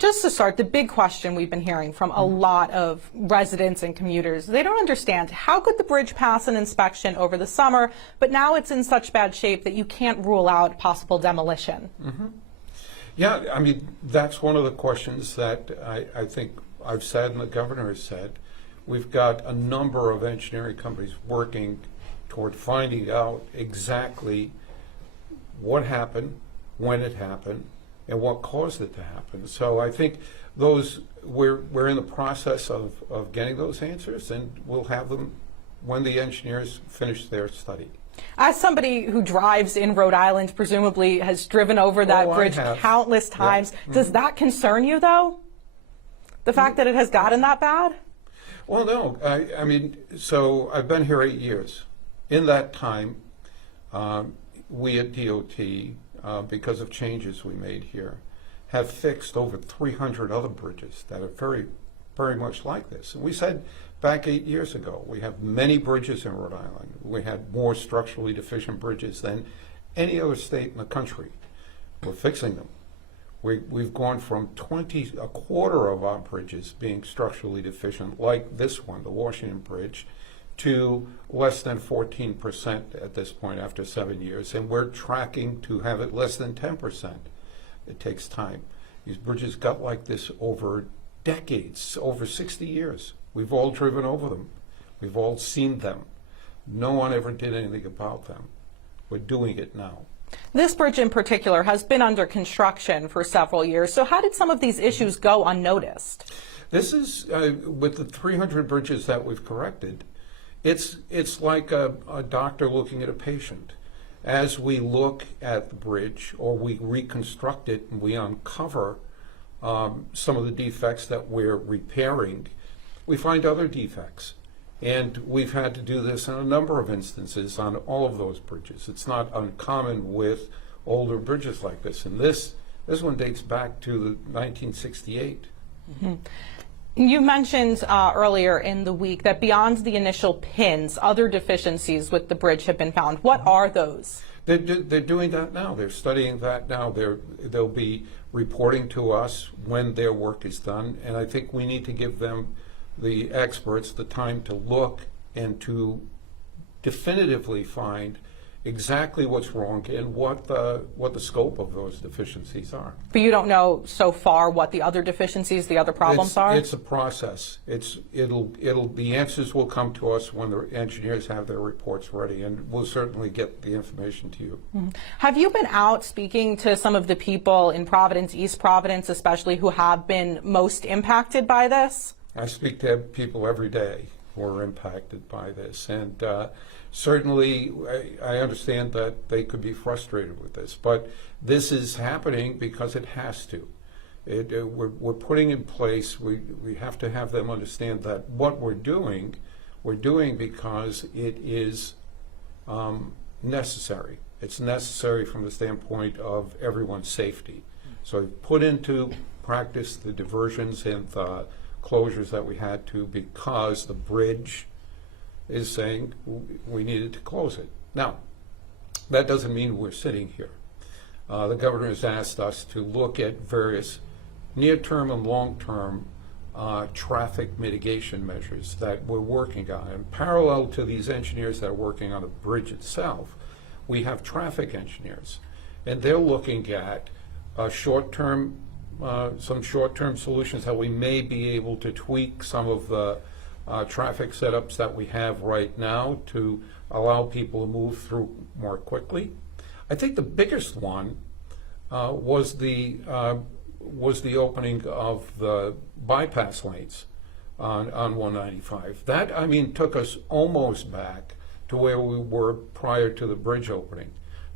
just to start, the big question we've been hearing from a lot of residents and commuters, they don't understand how could the bridge pass an inspection over the summer, but now it's in such bad shape that you can't rule out possible demolition. Yeah, I mean, that's one of the questions that I think I've said and the governor has said. We've got a number of engineering companies working toward finding out exactly what happened, when it happened, and what caused it to happen. So I think we're in the process of getting those answers, and we'll have them when the engineers finish their study. As somebody who drives in Rhode Island, presumably has driven over that bridge countless times, does that concern you, though? The fact that it has gotten that bad? Well, no. I mean, so I've been here 8 years. In that time, we at DOT, because of changes we made here, have fixed over 300 other bridges that are very, very much like this. And we said back 8 years ago, we have many bridges in Rhode Island. We had more structurally deficient bridges than any other state in the country. We're fixing them. We've gone from a quarter of our bridges being structurally deficient, like this one, the Washington Bridge, to less than 14% at this point after 7 years, and we're tracking to have it less than 10%. It takes time. These bridges got like this over decades, over 60 years. We've all driven over them. We've all seen them. No one ever did anything about them. We're doing it now. This bridge in particular has been under construction for several years, so how did some of these issues go unnoticed? This is, with the 300 bridges that we've corrected, it's like a doctor looking at a patient. As we look at the bridge or we reconstruct it and we uncover some of the defects that we're repairing, we find other defects. And we've had to do this in a number of instances on all of those bridges. It's not uncommon with older bridges like this. And this one dates back to 1968. You mentioned earlier in the week that beyond the initial pins, other deficiencies with the bridge have been found. What are those? They're doing that now. They're studying that now. They'll be reporting to us when their work is done. And I think we need to give them, the experts, the time to look and to definitively find exactly what's wrong and what the scope of those deficiencies are. But you don't know so far what the other deficiencies, the other problems are? It's a process. The answers will come to us when the engineers have their reports ready, and we'll certainly get the information to you. Have you been out speaking to some of the people in Providence, East Providence especially, who have been most impacted by this? I speak to people every day who are impacted by this, and certainly I understand that they could be frustrated with this, but this is happening because it has to. We're putting in place, we have to have them understand that what we're doing because it is necessary. It's necessary from the standpoint of everyone's safety. So put into practice the diversions and the closures that we had to because the bridge is saying we needed to close it. Now, that doesn't mean we're sitting here. The governor has asked us to look at various near-term and long-term traffic mitigation measures that we're working on. And parallel to these engineers that are working on the bridge itself, we have traffic engineers, and they're looking at some short-term solutions how we may be able to tweak some of the traffic setups that we have right now to allow people to move through more quickly. I think the biggest one was the opening of the bypass lanes on 195. That, I mean, took us almost back to where we were prior to the bridge opening.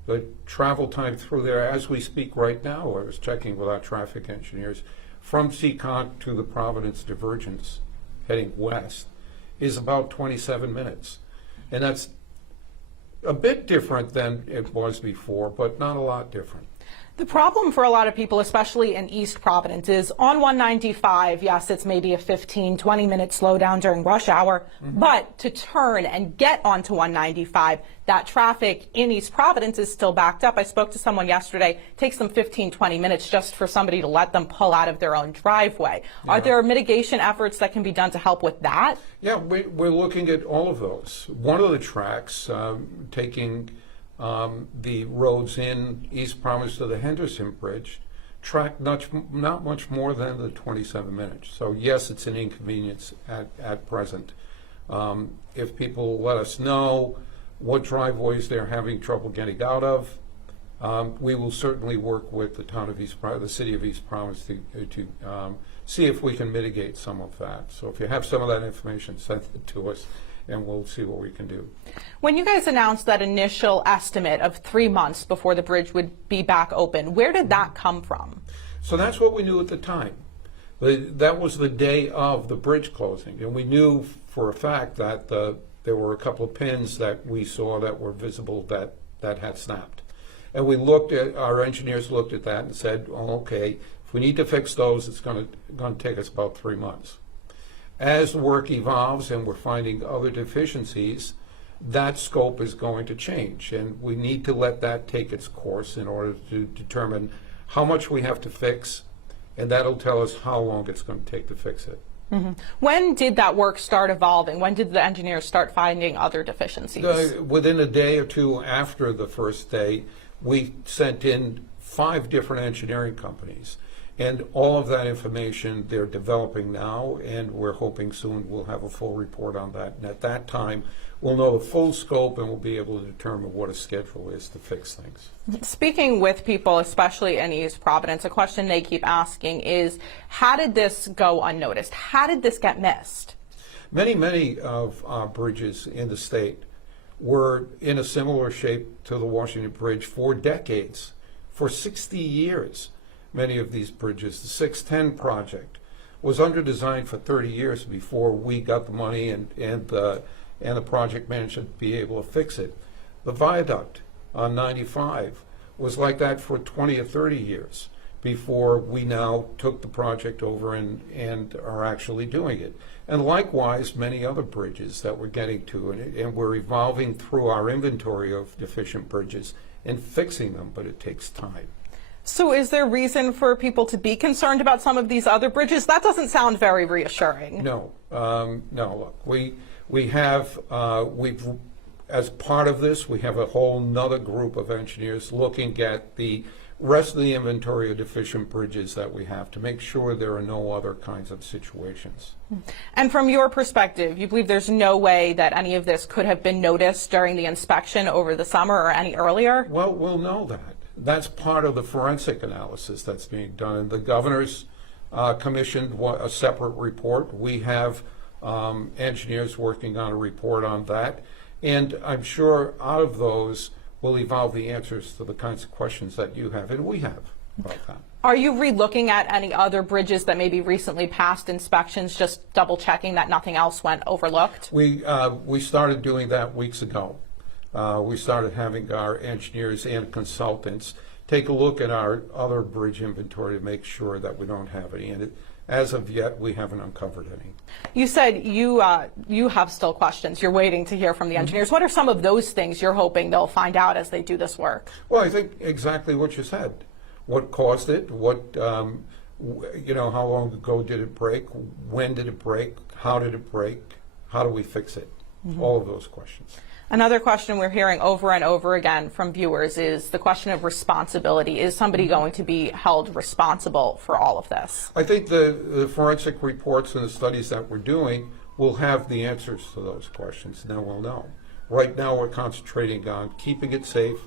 The travel time through there, as we speak right now, I was checking with our traffic engineers, from Seekonk to the Providence divergence heading west is about 27 minutes. And that's a bit different than it was before, but not a lot different. The problem for a lot of people, especially in East Providence, is on 195, yes, it's maybe a 15, 20-minute slowdown during rush hour, but to turn and get onto 195, that traffic in East Providence is still backed up. I spoke to someone yesterday. It takes them 15, 20 minutes just for somebody to let them pull out of their own driveway. Yeah. Are there mitigation efforts that can be done to help with that? Yeah, we're looking at all of those. One of the tracks, taking the roads in East Providence to the Henderson Bridge, track not much more than the 27 minutes. So yes, it's an inconvenience at present. If people let us know what driveways they're having trouble getting out of, we will certainly work with the town of the city of East Providence to see if we can mitigate some of that. So if you have some of that information, send it to us, and we'll see what we can do. When you guys announced that initial estimate of 3 months before the bridge would be back open, where did that come from? So that's what we knew at the time. That was the day of the bridge closing, and we knew for a fact that there were a couple of pins that we saw that were visible that had snapped. And our engineers looked at that and said, oh, okay, if we need to fix those, it's going to take us about 3 months. As the work evolves and we're finding other deficiencies, that scope is going to change, and we need to let that take its course in order to determine how much we have to fix, and that'll tell us how long it's going to take to fix it. Mm-hmm. When did that work start evolving? When did the engineers start finding other deficiencies? Within a day or two after the first day, we sent in 5 different engineering companies. And all of that information they're developing now, and we're hoping soon we'll have a full report on that. And at that time, we'll know the full scope and we'll be able to determine what a schedule is to fix things. Speaking with people, especially in East Providence, a question they keep asking is, how did this go unnoticed? How did this get missed? Many of our bridges in the state were in a similar shape to the Washington Bridge for decades, for 60 years. Many of these bridges, the 610 project, was under design for 30 years before we got the money and the project manager to be able to fix it. The viaduct on 95 was like that for 20 or 30 years before we now took the project over and are actually doing it. And likewise, many other bridges that we're getting to, and we're evolving through our inventory of deficient bridges and fixing them, but it takes time. So is there reason for people to be concerned about some of these other bridges? That doesn't sound very reassuring. No, look, we have, as part of this, we have a whole nother group of engineers looking at the rest of the inventory of deficient bridges that we have to make sure there are no other kinds of situations. And from your perspective, you believe there's no way that any of this could have been noticed during the inspection over the summer or any earlier? Well, we'll know that. That's part of the forensic analysis that's being done. And the governor's commissioned a separate report. We have engineers working on a report on that. And I'm sure out of those will evolve the answers to the kinds of questions that you have and we have about that. Are you re-looking at any other bridges that maybe recently passed inspections, just double checking that nothing else went overlooked? We started doing that weeks ago. We started having our engineers and consultants take a look at our other bridge inventory to make sure that we don't have any. And as of yet, we haven't uncovered any. You said you have still questions. You're waiting to hear from the engineers. What are some of those things you're hoping they'll find out as they do this work? Well, I think exactly what you said. What caused it? How long ago did it break? When did it break? How did it break? How do we fix it? All of those questions. Another question we're hearing over and over again from viewers is the question of responsibility. Is somebody going to be held responsible for all of this? I think the forensic reports and the studies that we're doing will have the answers to those questions, and then we'll know. Right now we're concentrating on keeping it safe,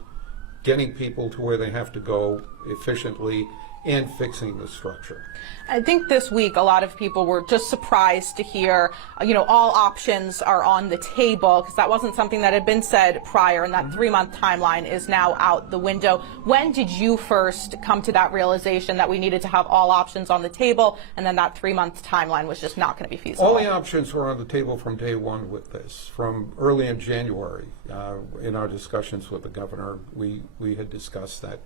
getting people to where they have to go efficiently, and fixing the structure. I think this week a lot of people were just surprised to hear, all options are on the table, because that wasn't something that had been said prior, and that 3-month timeline is now out the window. When did you first come to that realization that we needed to have all options on the table, and then that 3-month timeline was just not going to be feasible? All the options were on the table from day one with this. From early in January, in our discussions with the governor, we had discussed that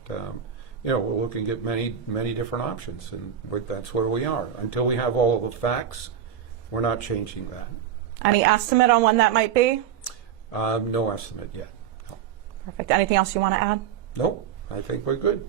we're looking at many different options, and that's where we are. Until we have all of the facts, we're not changing that. Any estimate on when that might be? No estimate yet. No. Perfect. Anything else you want to add? Nope, I think we're good.